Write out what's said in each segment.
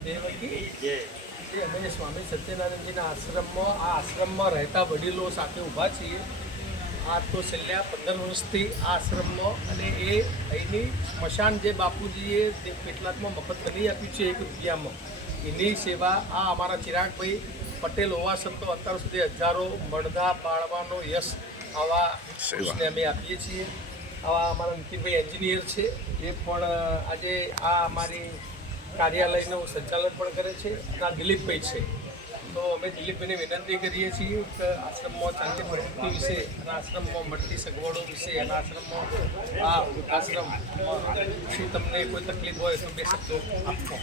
અમે સ્વામી સત્યનારાયણજીના આશ્રમમાં રહેતા વડીલો સાથે ઊભા છીએ. આ તો છેલ્લા 15 વર્ષથી આ આશ્રમમાં અને એ અહીંની સ્મશાન જે બાપુજીએ પેટલાદમાં મફત કરી આપ્યું છે 1 રૂપિયામાં, એની સેવા આ અમારા ચિરાગભાઈ પટેલ હોવા છતાં અત્યાર સુધી હજારો મણદા પાળવાનો યશ આવા પુરુષને અમે આપીએ છીએ. આવા અમારા નીતિનભાઈ એન્જિનિયર છે, એ પણ આજે આ અમારી કાર્યાલયનું સંચાલન પણ કરે છે. અને આ દિલીપભાઈ છે. તો અમે દિલીપભાઈને વિનંતી કરીએ છીએ કે આશ્રમમાં ચાલતી પ્રવૃત્તિ વિશે અને આશ્રમમાં મળતી સગવડો વિશે અને આશ્રમમાં આ વૃદ્ધાશ્રમમાં શું તમને કોઈ તકલીફ હોય તો 2 શબ્દો આપો.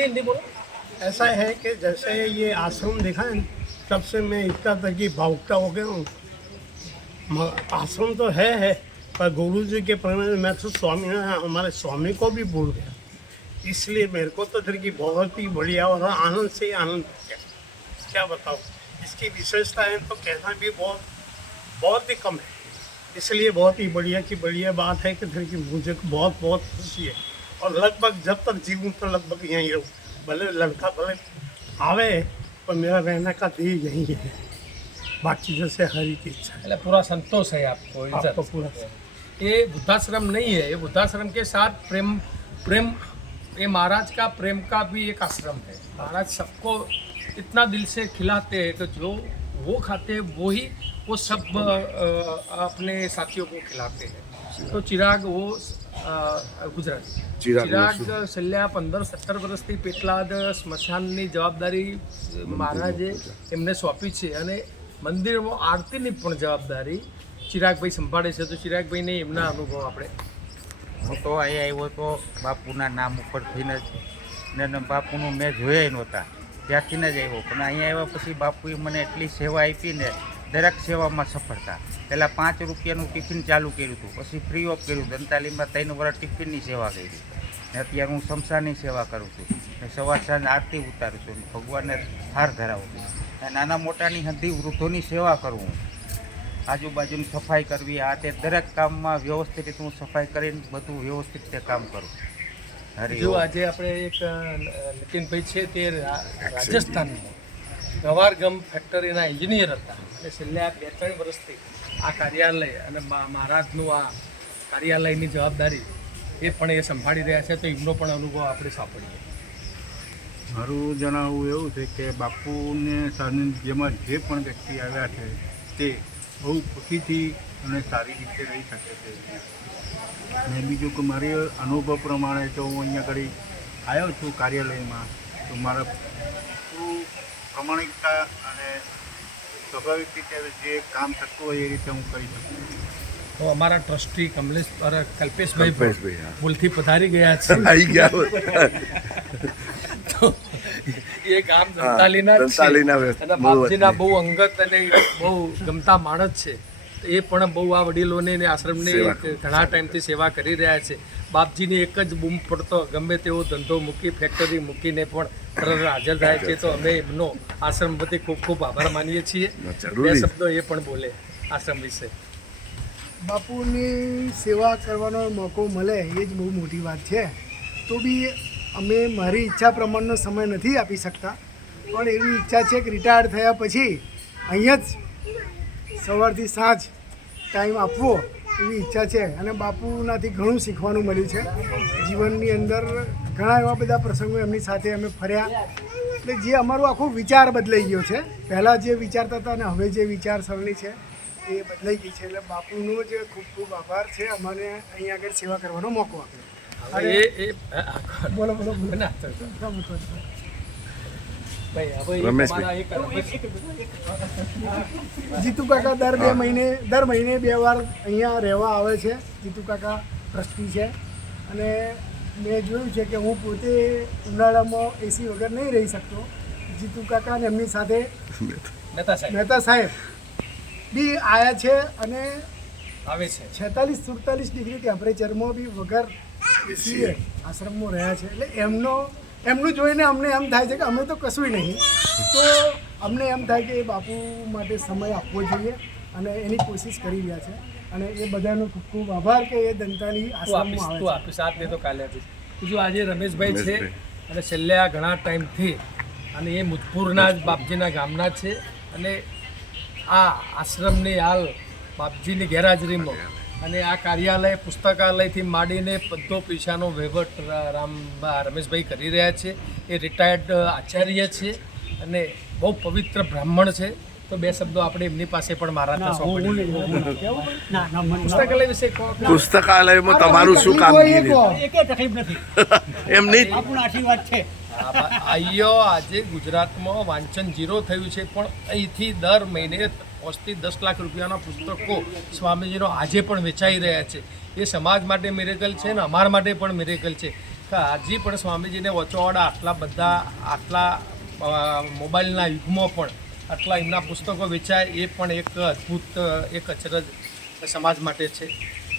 हिंदी बोलो. ऐसा है कि जैसे ये आश्रम देखा है तब से मैं इतना तक की भावुकता हो गया हूँ. आश्रम तो है पर गुरु जी के प्रेरणा मैं तो स्वामी हमारे स्वामी को भी भूल गया. इसलिए मेरे को तो फिर की बहुत ही बढ़िया और आनंद से आनंद क्या बताऊँ. इसकी विशेषताएं तो कहना भी बहुत ही कम है. इसलिए बहुत ही बढ़िया बात है कि फिर की मुझे बहुत खुशी है. और लगभग जब तक जीऊँ तो लगभग यहीं रहूँ. भले लड़का भले आवे पर मेरा रहने का देह यहीं है. बाकी जैसे हरी की इच्छा है. पूरा संतोष है आपको पूरा. ये वृद्धाश्रम नहीं है, ये वृद्धाश्रम के साथ प्रेम ये महाराज का प्रेम का भी एक आश्रम है. महाराज सबको इतना दिल से खिलाते हैं कि जो वो खाते हैं वो सब अपने साथियों को खिलाते हैं. तो चिराग वो गुजरात चिराग છેલ્લા 15-17 વર્ષથી પેટલાદ સ્મશાનની જવાબદારી મહારાજે એમને સોંપી છે અને મંદિરમાં આરતીની પણ જવાબદારી ચિરાગભાઈ સંભાળે છે. તો ચિરાગભાઈને એમના અનુભવ આપણે. હું તો અહીંયા આવ્યો તો બાપુના નામ ઉપરથી જ ને બાપુનું મેં જોયા નહોતા ત્યાંથી જ આવ્યો. પણ અહીંયા આવ્યા પછી બાપુએ મને એટલી સેવા આપી ને દરેક સેવામાં સફળતા. પહેલાં 5 રૂપિયાનું ટિફિન ચાલુ કર્યું હતું, પછી ફ્રી ઓફ કર્યું. દંતાલીમાં 3 વર્ષ ટિફિનની સેવા કરી ને અત્યારે હું શમશાનની સેવા કરું છું ને સવાર સાંજ આરતી ઉતારું છું, ભગવાનને હાર ધરાવું છું. નાના મોટાની હંધી વૃદ્ધોની સેવા કરું હું. આજુબાજુની સફાઈ કરવી, આ તે દરેક કામમાં વ્યવસ્થિત રીતે હું સફાઈ કરીને બધું વ્યવસ્થિત રીતે કામ કરું. જો આજે આપણે એક નીતિનભાઈ છે તે રાજસ્થાનમાં ગવારગમ ફેક્ટરીના એન્જિનિયર હતા અને છેલ્લા 2-3 વર્ષથી આ કાર્યાલય અને મહારાજનું આ કાર્યાલયની જવાબદારી એ પણ એ સંભાળી રહ્યા છે. તો એમનો પણ અનુભવ આપણે સાંભળીએ. મારું જણાવવું એવું છે કે બાપુને સાનિધ્યમાં જે પણ વ્યક્તિ આવ્યા છે તે બહુ ખુશીથી અને સારી રીતે રહી શકે છે. ને બીજું કે મારી અનુભવ પ્રમાણે તો હું અહીંયા આગળ આવ્યો છું કાર્યાલયમાં તો મારા પ્રમાણિકતા અને સ્વાભાવિક રીતે જે કામ થતું હોય એ રીતે હું કરી શકું. તો અમારા ટ્રસ્ટી કલ્પેશભાઈ ભૂલથી પધારી ગયા છે. તો એ ગામ દંતાલીના અને બાપજીના બહુ અંગત અને બહુ ગમતા માણસ છે. એ પણ બહુ આ વડીલોને આશ્રમની ઘણા ટાઈમથી સેવા કરી રહ્યા છે. બાપજીની એક જ બૂમ પડતો ગમે તેવો ધંધો મૂકી ફેક્ટરી મૂકીને પણ તરત હાજર થાય છે. તો અમે એમનો આશ્રમ વતી ખૂબ આભાર માનીએ છીએ. 2 શબ્દો એ પણ બોલે આશ્રમ વિશે. બાપુની સેવા કરવાનો મોકો મળે એ જ બહુ મોટી વાત છે. તો બી અમે મારી ઈચ્છા પ્રમાણનો સમય નથી આપી શકતા, પણ એવી ઈચ્છા છે કે રિટાયર્ડ થયા પછી અહીંયા જ સવારથી સાંજ ટાઈમ આપવો એવી ઈચ્છા છે. અને બાપુનાથી ઘણું શીખવાનું મળ્યું છે. જીવનની અંદર ઘણા એવા બધા પ્રસંગો એમની સાથે અમે ફર્યા એટલે જે અમારો આખો વિચાર બદલાઈ ગયો છે. પહેલાં જે વિચારતા હતા અને હવે જે વિચારસરણી છે એ બદલાઈ ગઈ છે. એટલે બાપુનો જ ખૂબ આભાર છે અમને અહીંયા આગળ સેવા કરવાનો મોકો આપ્યો. બોલો જીતુ કાકા દર મહિને 2 વાર અહીંયા રહેવા આવે છે. જીતુ કાકા ટ્રસ્ટી છે અને મેં જોયું છે કે હું પોતે ઉનાળામાં એસી વગર નહીં રહી શકતો. જીતુ કાકા અને એમની સાથે મહેતા સાહેબ બી આવ્યા છે અને આવે છે 46-47 ડિગ્રી ટેમ્પરેચરમાં બી વગર એસી આશ્રમમાં રહ્યા છે. એટલે એમનું જોઈને અમને એમ થાય છે કે અમે તો કશું નહીં. તો અમને એમ થાય કે એ બાપુ માટે સમય આપવો જોઈએ અને એની કોશિશ કરી રહ્યા છે. અને એ બધાનો ખૂબ ખૂબ આભાર કે એ દંતાલી આશ્રમમાં આવે તું છે. આપીશ સાથ દે તો કાલે આપીશ. બીજું આજે રમેશભાઈ છે અને છેલ્લે આ ઘણા ટાઈમથી અને એ મુજપુરના જ બાપજીના ગામના છે અને આ આશ્રમની હાલ બાપજીની ગેરહાજરીમાં અને આ કાર્યાલય પુસ્તકાલયથી માંડીને બધો પૈસાનો વહીવટ રમેશભાઈ કરી રહ્યા છે. એ રિટાયર્ડ આચાર્ય છે અને બહુ પવિત્ર બ્રાહ્મણ છે. તો બે શબ્દો આપણે એમની પાસે પણ મારા પુસ્તકાલય વિશે કહો. પુસ્તકાલયમાં તમારું શું કામગીરી એકે તકલીફ નથી. એમની બાપુના આશીર્વાદ છે. આઈયો આજે ગુજરાતમાં વાંચન ઝીરો થયું છે પણ અહીંથી દર મહિને 5 થી 10 લાખ રૂપિયાના પુસ્તકો સ્વામીજીનો આજે પણ વેચાઈ રહ્યા છે. એ સમાજ માટે મિરેકલ છે ને અમારા માટે પણ મિરેકલ છે કે આજે પણ સ્વામીજીને વચોવાળા આટલા મોબાઈલના યુગમાં પણ આટલા એમના પુસ્તકો વેચાય એ પણ એક અદ્ભુત એક અચરજ સમાજ માટે છે.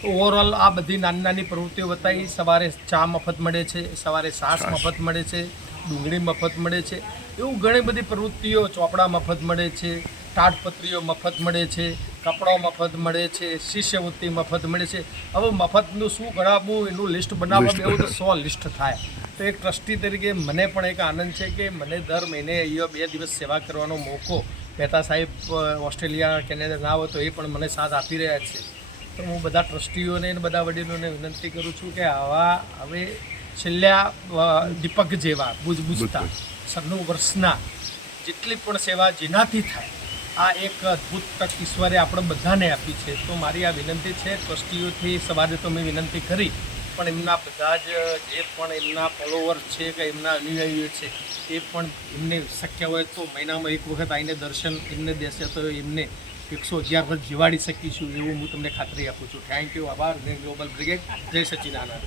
ઓવરઓલ આ બધી નાની નાની પ્રવૃત્તિઓ બતાવી. સવારે ચા મફત મળે છે, સવારે છાશ મફત મળે છે, ડુંગળી મફત મળે છે, એવું ઘણી બધી પ્રવૃત્તિઓ. ચોપડા મફત મળે છે, તાડપત્રીઓ મફત મળે છે, કપડાં મફત મળે છે, શિષ્યવૃત્તિ મફત મળે છે. હવે મફતનું શું ગણાવવું એનું લિસ્ટ બનાવવા બેવું તો 100 લિસ્ટ થાય. તો એક ટ્રસ્ટી તરીકે મને પણ એક આનંદ છે કે મને દર મહિને અહીંયા 2 દિવસ સેવા કરવાનો મોકો મહેતા સાહેબ ઓસ્ટ્રેલિયા કેનેડા ના હોય તો એ પણ મને સાથ આપી રહ્યા છે. તો હું બધા ટ્રસ્ટીઓને અને બધા વડીલોને વિનંતી કરું છું કે આવા હવે છેલ્લા દીપક જેવા બુજતા 96 વર્ષના જેટલી પણ સેવા જેનાથી થાય આ એક અદ્ભુત તક ઈશ્વરે આપણે બધાને આપી છે. તો મારી આ વિનંતી છે ટ્રસ્ટીઓથી. સવારે તો મેં વિનંતી કરી પણ એમના બધા જ જે પણ એમના ફોલોવર છે કે એમના અનુયાયીઓ છે એ પણ એમને શક્ય હોય તો મહિનામાં એક વખત આવીને દર્શન એમને દેશે તો એમને 111 વર્ષ જીવાડી શકીશું એવું હું તમને ખાતરી આપું છું. Thank you. આભાર. જય ગ્લોબલ બ્રિગેડ. જય સચ્ચિદાનંદ.